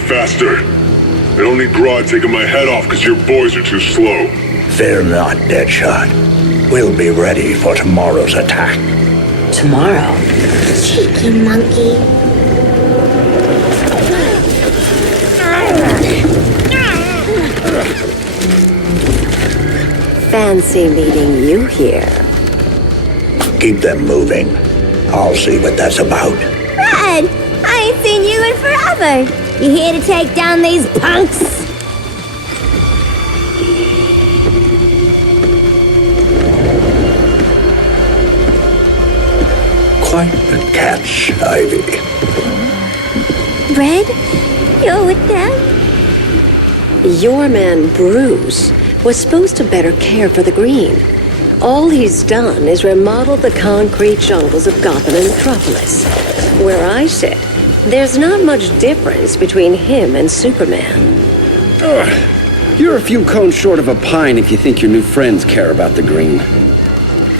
faster. I don't need Grodd taking my head off because your boys are too slow. Fear not, Deadshot. We'll be ready for tomorrow's attack. Tomorrow? Cheeky monkey. Fancy meeting you here. Keep them moving. I'll see what that's about. Red, I ain't seen you in forever. You here to take down these punks? Quite the catch, Ivy. Red, you're with them? Your man, Bruce, was supposed to better care for the green. All he's done is remodel the concrete jungles of Gotham and Metropolis. Where I sit, there's not much difference between him and Superman. You're a few cones short of a pine if you think your new friends care about the green.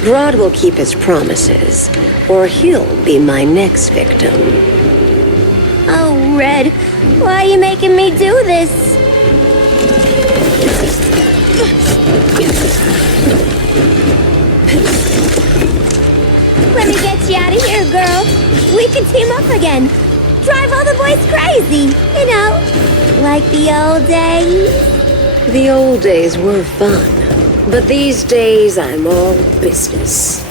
Grodd will keep his promises, or he'll be my next victim. Oh, Red, why are you making me do this? Let me get you out of here, girl. We can team up again. Drive all the boys crazy, you know, like the old days. The old days were fun, but these days I'm all business.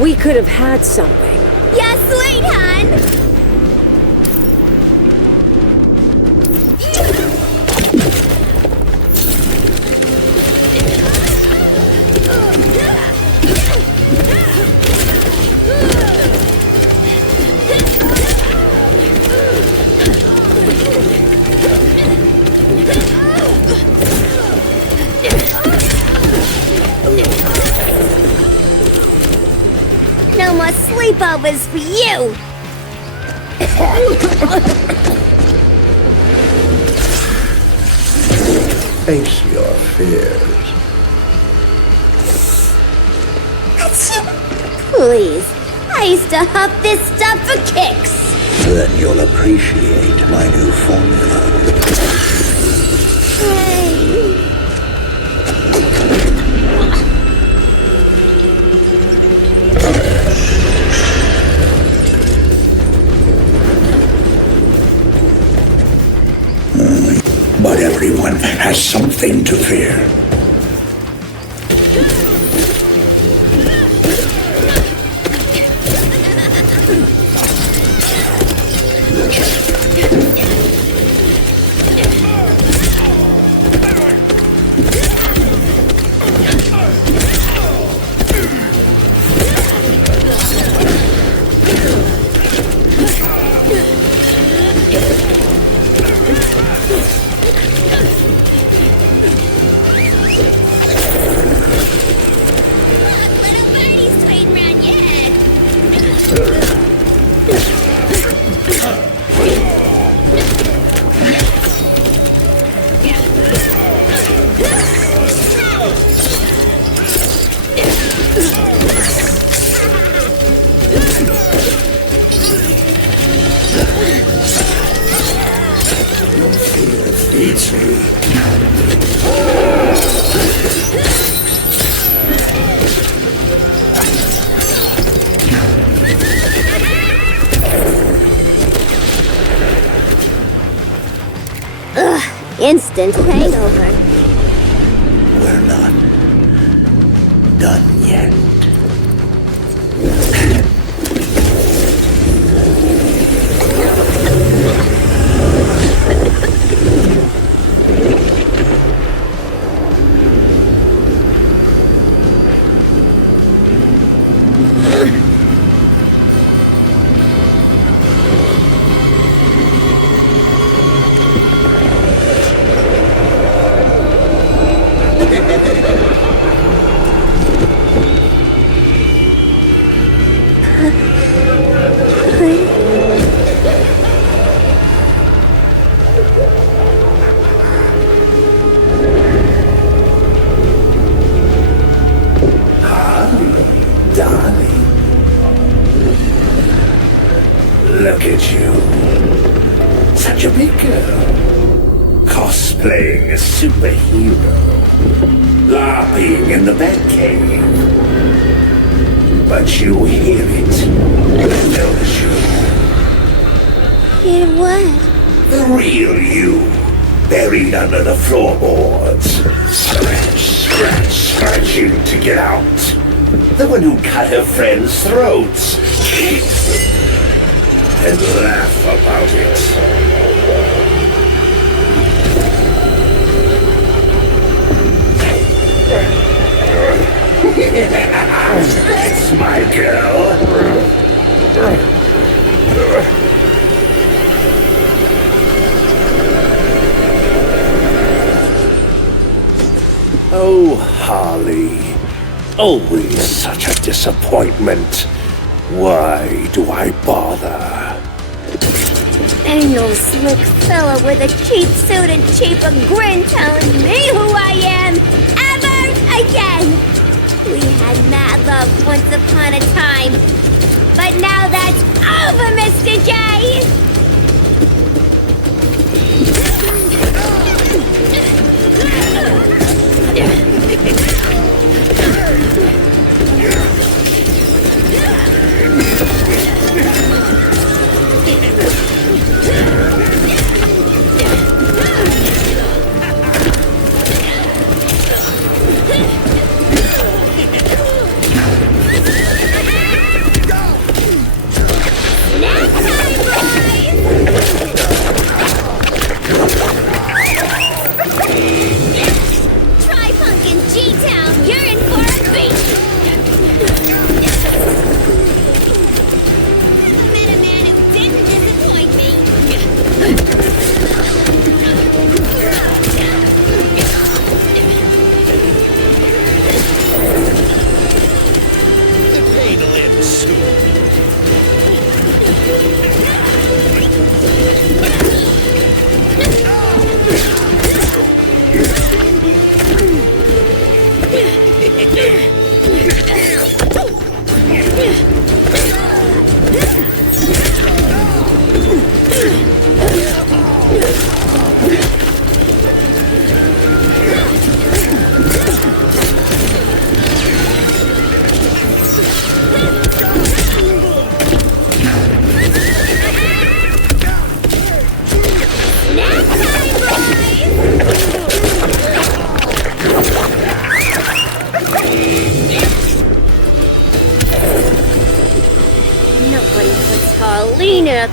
We could have had something. Yeah, sweet, hon. No more sleepovers for you! Face your fears. Please, I used to huff this stuff for kicks. Then you'll appreciate my new formula. But everyone has something to fear. instant hangover. We're not done yet. Look at you. Such a big girl. Cosplaying a superhero. LARPing in the Batcave. But you hear it, don't you? Hear what? The real you. Buried under the floorboards. Scratch, scratch, scratching to get out. The one who cut her friends' throats. Kicked them. And laugh about it. That's my girl. Oh, Harley. Always such a disappointment. Why do I bother? Ain't no slick fella with a cheap suit and cheaper grin telling me who I am ever again. We had mad love once upon a time, but now that's over, Mr. J.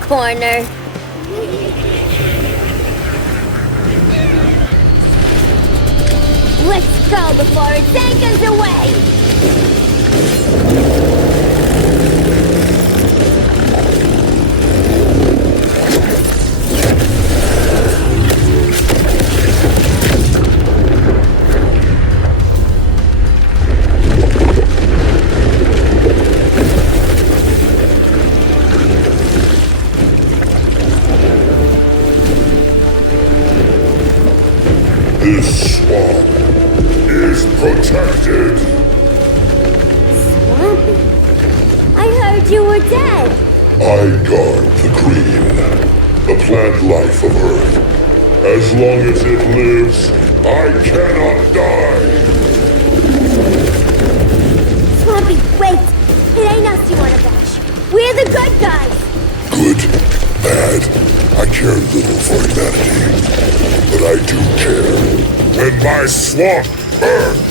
Corner. Let's go before it anchors away! This swamp is protected. Swampy? I heard you were dead. I guard the green, the plant life of Earth. As long as it lives, I cannot die. Swampy, wait! It ain't us you wanna bash. We're the good guys. Good, bad, I care little for humanity. But I do care my swamp burns!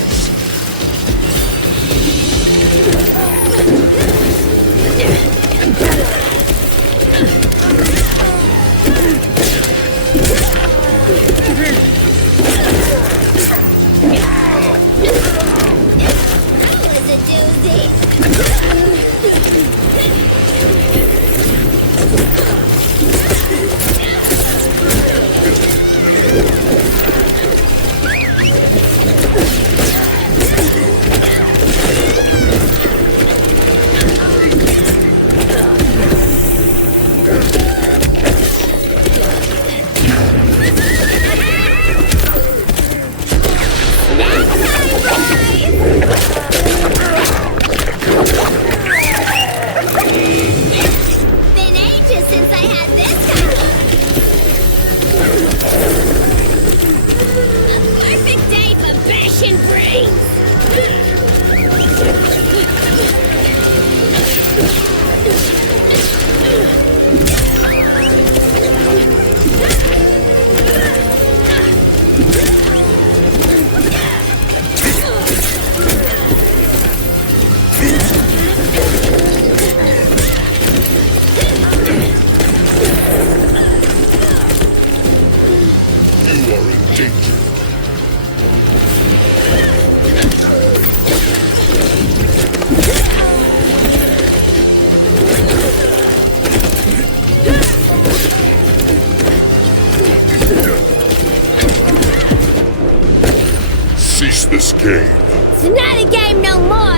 Cease this game. It's not a game no more!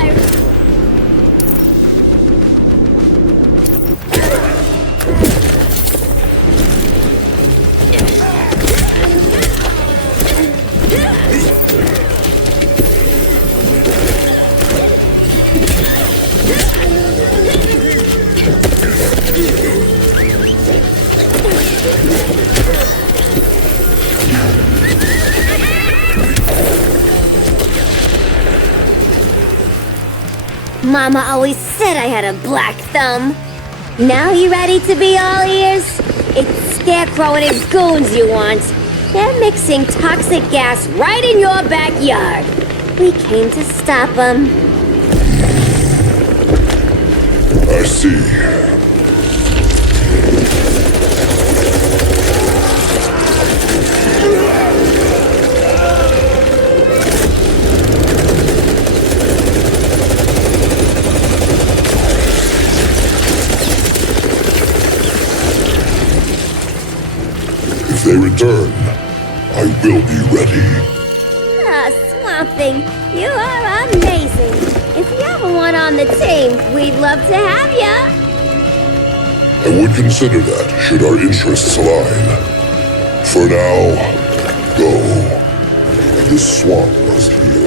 Mama always said I had a black thumb. Now you ready to be all ears? It's Scarecrow and his goons you want. They're mixing toxic gas right in your backyard. We came to stop them. I see. If they return, I will be ready. Ah, Swamp Thing, you are amazing. If you ever want on the team, we'd love to have ya. I would consider that should our interests align. For now, go. This swamp must heal.